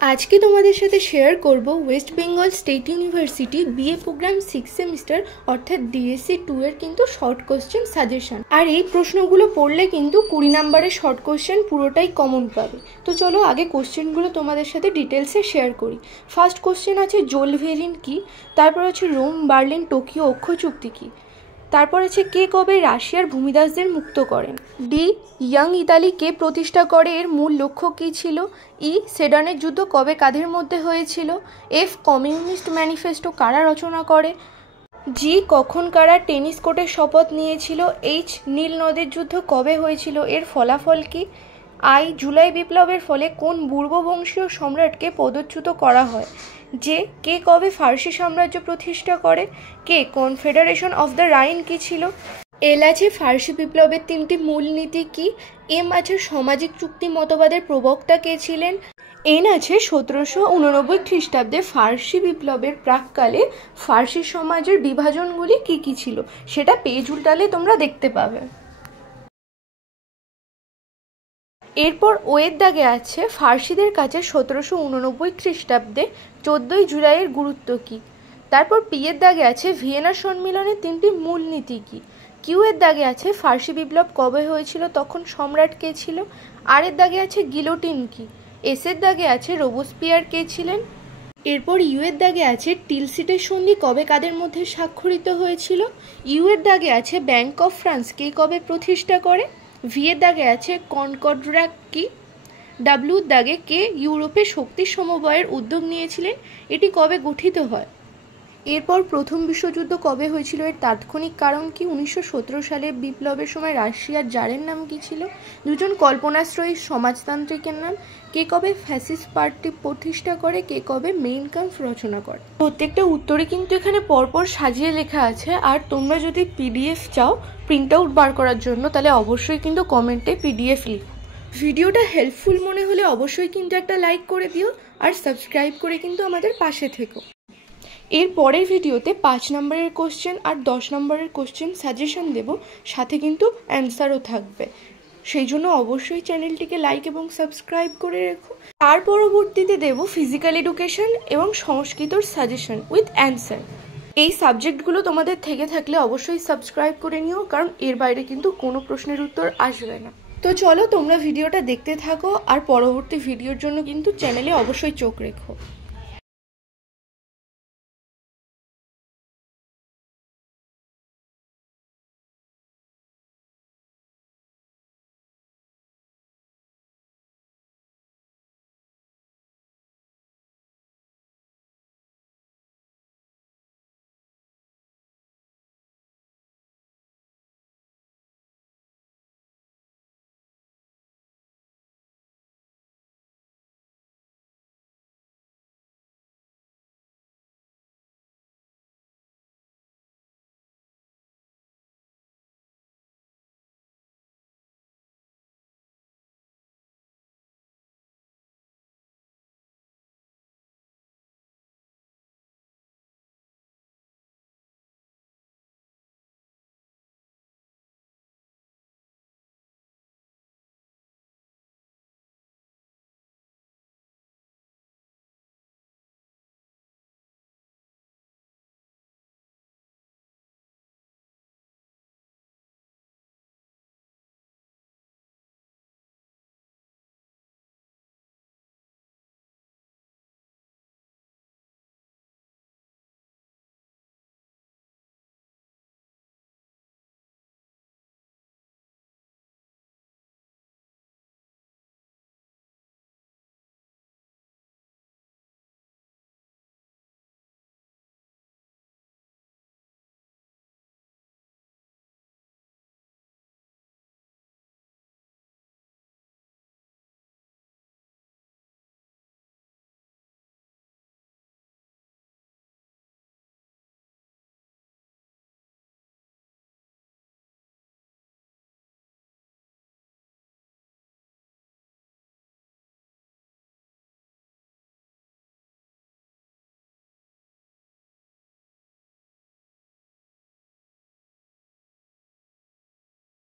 आज के तुम्हारे साथे शेयर करब West Bengal state university BA program 6 semester अर्थात डीएससी 2 एर किन्तु शर्ट कोश्चेन साजेशन और ये प्रश्नगुलो पढ़ले किन्तु 20 नम्बरेर शर्ट कोश्चेन पुरोटाई कमन पाबे। तो चलो आगे कोश्चेनगुलो तुम्हारे साथे डिटेल्से शेयर करी। फार्स्ट कोश्चेन आछे जोल भेरिन की, तारपर आछे रोम बार्लिन टोकियो अक्ष चुक्ति की, तारपर आछे के कबे राशियार भूमिदासदेर मुक्त करें। डी यंग इताली के प्रतिष्ठा करे एर मूल लक्ष्य की छिलो। ই সেডানের যুদ্ধ কবে কাদের মধ্যে হয়েছিল। এফ কমিউনিস্ট ম্যানিফেস্টো কারা রচনা করে। জি কখন কারা টেনিস কোর্টে শপথ নিয়েছিল। এইচ নীল নদের যুদ্ধ কবে হয়েছিল, এর ফলাফল কি। আই জুলাই বিপ্লবের ফলে কোন পূর্ববংশীয় সম্রাটকে পদচ্যুত করা হয়। যে কে কবে ফার্সি সাম্রাজ্য প্রতিষ্ঠা করে। কে কনফেডারেশন অফ দ্য রাইন কি ছিল। এল আছে ফার্সি বিপ্লবের তিনটি মূলনীতি কি। এম আছে সামাজিক চুক্তি মতবাদের প্রবক্তা কে ছিলেন। এন আছে 1789 খ্রিস্টাব্দে ফার্সি বিপ্লবের প্রাককালে ফার্সি সমাজের বিভাজনগুলি কি কি ছিল, সেটা পেজ উল্টালে তোমরা দেখতে পাবে। এরপর ওয়ের দাগে আছে ফার্সিদের কাছে 1789 খ্রিস্টাব্দে 14 জুলাইয়ের গুরুত্ব কি। তারপর পি এর দাগে আছে ভিয়েনা সম্মেলনের তিনটি মূলনীতি কি। কিউ এর দাগে আছে ফার্সি বিপ্লব কবে হয়েছিল, তখন সম্রাট কে ছিল। আর এর দাগে আছে গিলোটিন কি। এস এর দাগে আছে রোবোস্পিয়ার কে ছিলেন। এরপর ইউ এর দাগে আছে টিলসিটের সন্ধি কবে কাদের মধ্যে স্বাক্ষরিত হয়েছিল। ইউ এর দাগে আছে ব্যাংক অফ ফ্রান্স কে কবে প্রতিষ্ঠা করে। ভি এর দাগে আছে কনকর্ড্রাক কি। ডাব্লিউ এর দাগে কে ইউরোপে শক্তি সমবায়ের উদ্যোগ নিয়েছিলেন, এটি কবে গঠিত হয়। এরপর প্রথম বিশ্বযুদ্ধ কবে হয়েছিল, এর তাৎক্ষণিক কারণ কি। 1917 সালে বিপ্লবের সময় রাশিয়ার জারের নাম কি ছিল। দুজন কল্পনাশ্রয়ী সমাজতান্ত্রিকের নাম। কে কবে ফ্যাসিস্ট পার্টি প্রতিষ্ঠা করে। কে কবে মেইন কাম্প রচনা করে। প্রত্যেকটা উত্তরে কিন্তু এখানে পরপর সাজিয়ে লেখা আছে। আর তোমরা যদি পিডিএফ চাও প্রিন্ট আউট বার করার জন্য, তাহলে অবশ্যই কিন্তু কমেন্টে পিডিএফ লিখো। ভিডিওটা হেল্পফুল মনে হলে অবশ্যই কিন্তু একটা লাইক করে দিও আর সাবস্ক্রাইব করে কিন্তু আমাদের পাশে থেকো। এর পরের ভিডিওতে 5 নম্বরের কোশ্চেন আর 10 নম্বরের কোশ্চেন সাজেশন দেব, সাথে কিন্তু অ্যান্সারও থাকবে। সেই জন্য অবশ্যই চ্যানেলটিকে লাইক এবং সাবস্ক্রাইব করে রেখো। তার পরবর্তীতে দেব ফিজিক্যাল এডুকেশন এবং সংস্কৃতর সাজেশন উইথ অ্যান্সার। এই সাবজেক্টগুলো তোমাদের থেকে থাকলে অবশ্যই সাবস্ক্রাইব করে নিও, কারণ এর বাইরে কিন্তু কোনো প্রশ্নের উত্তর আসবে না। তো চলো তোমরা ভিডিওটা দেখতে থাকো আর পরবর্তী ভিডিওর জন্য কিন্তু চ্যানেলে অবশ্যই চোখ রেখো।